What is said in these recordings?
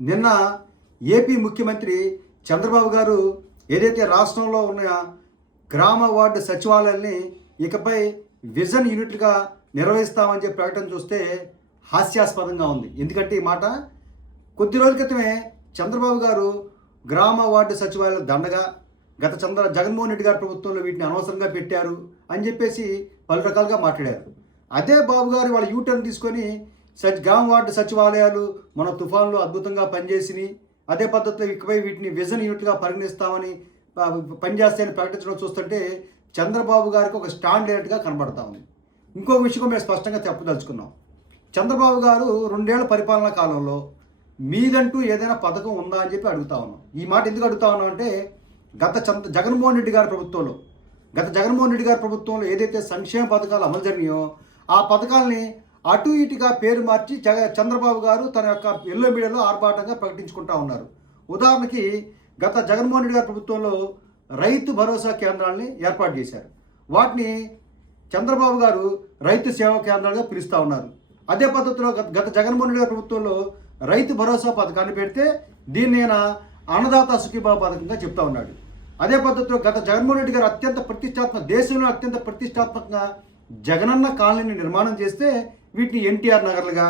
నిన్న ఏపీ ముఖ్యమంత్రి చంద్రబాబు గారు ఏదైతే రాష్ట్రంలో ఉన్న గ్రామ వార్డు సచివాలయాల్ని ఇకపై విజన్ యూనిట్గా నిర్వహిస్తామని చెప్పి ప్రకటన చూస్తే హాస్యాస్పదంగా ఉంది. ఎందుకంటే ఈ మాట కొద్ది రోజుల క్రితమే చంద్రబాబు గారు గ్రామ వార్డు సచివాలయాలు దండగా గత జగన్మోహన్ రెడ్డి గారి ప్రభుత్వంలో వీటిని అనవసరంగా పెట్టారు అని చెప్పేసి పలు రకాలుగా మాట్లాడారు. అదే బాబు గారు వాళ్ళ యూటర్న్ తీసుకొని గ్రామ వార్డు సచివాలయాలు మన తుఫాన్లో అద్భుతంగా పనిచేసినాయి, అదే పద్ధతిలో ఇకపై వీటిని విజన్ యూనిట్గా పరిగణిస్తామని పనిచేస్తాయని ప్రకటించడం చూస్తుంటే చంద్రబాబు గారికి ఒక స్టాండ్ లేనట్టుగా కనబడతా ఉంది. ఇంకో విషయం మేము స్పష్టంగా చెప్పదలుచుకున్నాం. చంద్రబాబు గారు 2 ఏళ్ల పరిపాలనా కాలంలో మీదంటూ ఏదైనా పథకం ఉందా అని చెప్పి అడుగుతా ఉన్నాం. ఈ మాట ఎందుకు అడుగుతా ఉన్నాం అంటే జగన్మోహన్ రెడ్డి గారి ప్రభుత్వంలో ఏదైతే సంక్షేమ పథకాలు అమలు జరిగినాయో ఆ పథకాలని అటు ఇటుగా పేరు మార్చి చంద్రబాబు గారు తన యొక్క ఎల్లో మీడియాలో ఆర్భాటంగా ప్రకటించుకుంటా ఉన్నారు. ఉదాహరణకి గత జగన్మోహన్ రెడ్డి గారి ప్రభుత్వంలో రైతు భరోసా కేంద్రాలని ఏర్పాటు చేశారు. వాటిని చంద్రబాబు గారు రైతు సేవా కేంద్రాలుగా పిలుస్తూ ఉన్నారు. అదే పద్ధతిలో గత జగన్మోహన్ రెడ్డి గారి ప్రభుత్వంలో రైతు భరోసా పథకాన్ని పెడితే దీన్ని ఆయన అన్నదాత సుఖీభావ పథకంగా చెప్తా ఉన్నాడు. అదే పద్ధతిలో గత జగన్మోహన్ రెడ్డి గారు దేశంలో అత్యంత ప్రతిష్టాత్మకంగా జగనన్న కాలనీని నిర్మాణం చేస్తే వీటిని ఎన్టీఆర్ నగర్లుగా,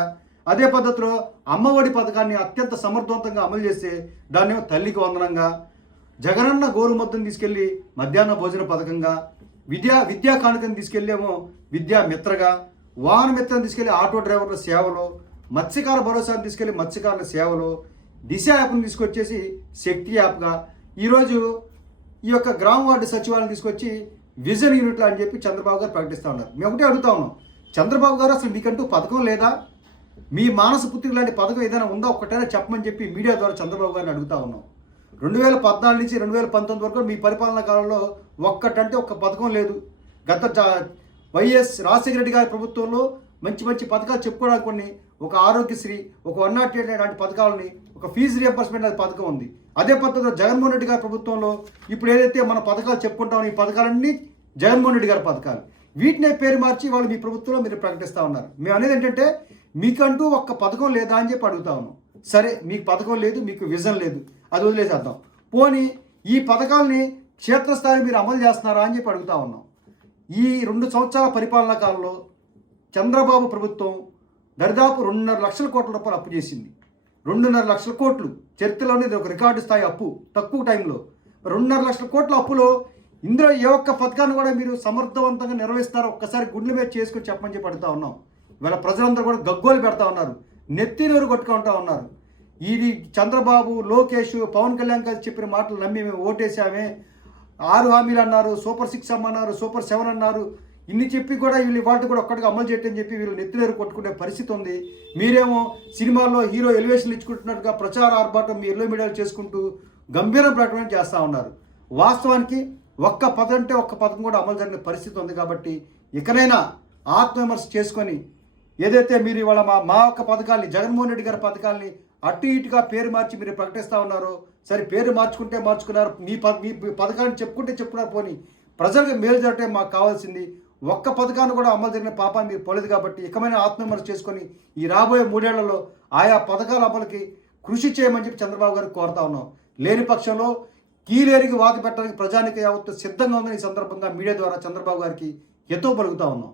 అదే పద్ధతిలో అమ్మఒడి పథకాన్ని అత్యంత సమర్థవంతంగా అమలు చేస్తే దాన్ని తల్లికి వందనంగా, జగనన్న గోరుముద్దను తీసుకెళ్ళి మధ్యాహ్న భోజన పథకంగా, విద్యా కానుకను తీసుకెళ్ళేమో విద్యా మిత్రగా, వాహన మిత్రను తీసుకెళ్ళి ఆటో డ్రైవర్ల సేవలో, మత్స్యకార భరోసాను తీసుకెళ్ళి మత్స్యకారుల సేవలో, దిశ యాప్ను తీసుకొచ్చేసి శక్తి యాప్గా, ఈరోజు ఈ యొక్క గ్రామ వార్డు సచివాలయం తీసుకొచ్చి విజన్ యూనిట్లు అని చెప్పి చంద్రబాబు గారు ప్రకటిస్తూ ఉన్నారు. మేము ఒకటే అడుగుతా ఉన్నాం, చంద్రబాబు గారు అసలు మీకంటూ పథకం లేదా? మీ మానస పుత్రిక లాంటి పథకం ఏదైనా ఉందా ఒక్కటైనా చెప్పమని చెప్పి మీడియా ద్వారా చంద్రబాబు గారిని అడుగుతా ఉన్నాం. 2014 నుంచి 2019 వరకు మీ పరిపాలనా కాలంలో ఒక్కటంటే ఒక్క పథకం లేదు. గత వైఎస్ రాజశేఖర రెడ్డి గారి ప్రభుత్వంలో మంచి మంచి పథకాలు చెప్పుకోవడానికి కొన్ని, ఒక ఆరోగ్యశ్రీ, ఒక 108 లాంటి పథకాలని, ఒక ఫీజు రియంబర్స్మెంట్ అనే పథకం ఉంది. అదే పద్ధతిలో జగన్మోహన్ రెడ్డి గారి ప్రభుత్వంలో ఇప్పుడు ఏదైతే మన పథకాలు చెప్పుకుంటామో ఈ పథకాలన్నీ జగన్మోహన్ రెడ్డి గారి పథకాలు. వీటినే పేరు మార్చి వాళ్ళు మీ ప్రభుత్వంలో మీరు ప్రకటిస్తూ ఉన్నారు. మేము అనేది ఏంటంటే మీకంటూ ఒక్క పథకం లేదా అని చెప్పి అడుగుతా ఉన్నాం. సరే, మీకు పథకం లేదు, మీకు విజన్ లేదు, అది వదిలేసేద్దాం. పోనీ ఈ పథకాలని క్షేత్రస్థాయి మీరు అమలు చేస్తున్నారా అని చెప్పి అడుగుతా ఉన్నాం. ఈ 2 సంవత్సరాల పరిపాలనా కాలంలో చంద్రబాబు ప్రభుత్వం దరిదాపు 2.5 లక్షల కోట్ల రూపాయలు అప్పు చేసింది. 2.5 లక్షల కోట్లు చరిత్రలోనే ఇది ఒక రికార్డు స్థాయి అప్పు. తక్కువ టైంలో 2.5 లక్షల కోట్ల అప్పులో ఇందులో ఏ ఒక్క పథకాన్ని కూడా మీరు సమర్థవంతంగా నిర్వహిస్తారో ఒక్కసారి గుండెల మీద చేసుకొని చెప్పమని చెప్పి అడుగుతా ఉన్నాం. ఇవాళ ప్రజలందరూ కూడా గగ్గోలు పెడతా ఉన్నారు, నెత్తి నోరు కొట్టుకుంటా ఉన్నారు. ఇది చంద్రబాబు, లోకేష్, పవన్ కళ్యాణ్ గారు చెప్పిన మాటలు నమ్మి మేము ఓటేసామే, 6 హామీలు అన్నారు, సూపర్ 6 అన్నారు, సూపర్ 7 అన్నారు, ఇన్ని చెప్పి కూడా వీళ్ళు వాటి కూడా ఒక్కటిగా అమలు చేయటని చెప్పి వీళ్ళు నెత్తిలేరు కొట్టుకునే పరిస్థితి ఉంది. మీరేమో సినిమాల్లో హీరో ఎలివేషన్లు ఇచ్చుకుంటున్నట్టుగా ప్రచార ఆర్భాటం మీ ఎల్లో మీడియాలు చేసుకుంటూ గంభీర ప్రకటన చేస్తూ ఉన్నారు. వాస్తవానికి ఒక్క పథకం కూడా అమలు జరిగిన పరిస్థితి ఉంది. కాబట్టి ఇకనైనా ఆత్మవిమర్శ చేసుకొని ఏదైతే మీరు ఇవాళ మా యొక్క పథకాల్ని, జగన్మోహన్ రెడ్డి గారి పథకాల్ని అటు ఇటుగా పేరు మార్చి మీరు ప్రకటిస్తూ ఉన్నారో, సరే పేరు మార్చుకున్నారు, మీ పథకాన్ని చెప్పుకున్నారు. పోనీ ప్రజలకు మేలు జరగటం మాకు కావాల్సింది. ఒక్క పథకాన్ని కూడా అమలు జరిగిన పాపాన్ని మీరు పోలేదు. కాబట్టి ఇకమైన ఆత్మవిమర్శ చేసుకొని ఈ రాబోయే 3 ఏళ్లలో ఆయా పథకాల అమలుకి కృషి చేయమని చెప్పి చంద్రబాబు గారికి కోరుతా ఉన్నాం. లేని పక్షంలో కీలేరికి వాత పెట్టడానికి ప్రజానికి యావత్తు సిద్ధంగా ఉందని ఈ సందర్భంగా మీడియా ద్వారా చంద్రబాబు గారికి హితవు పలుకుతా ఉన్నాం.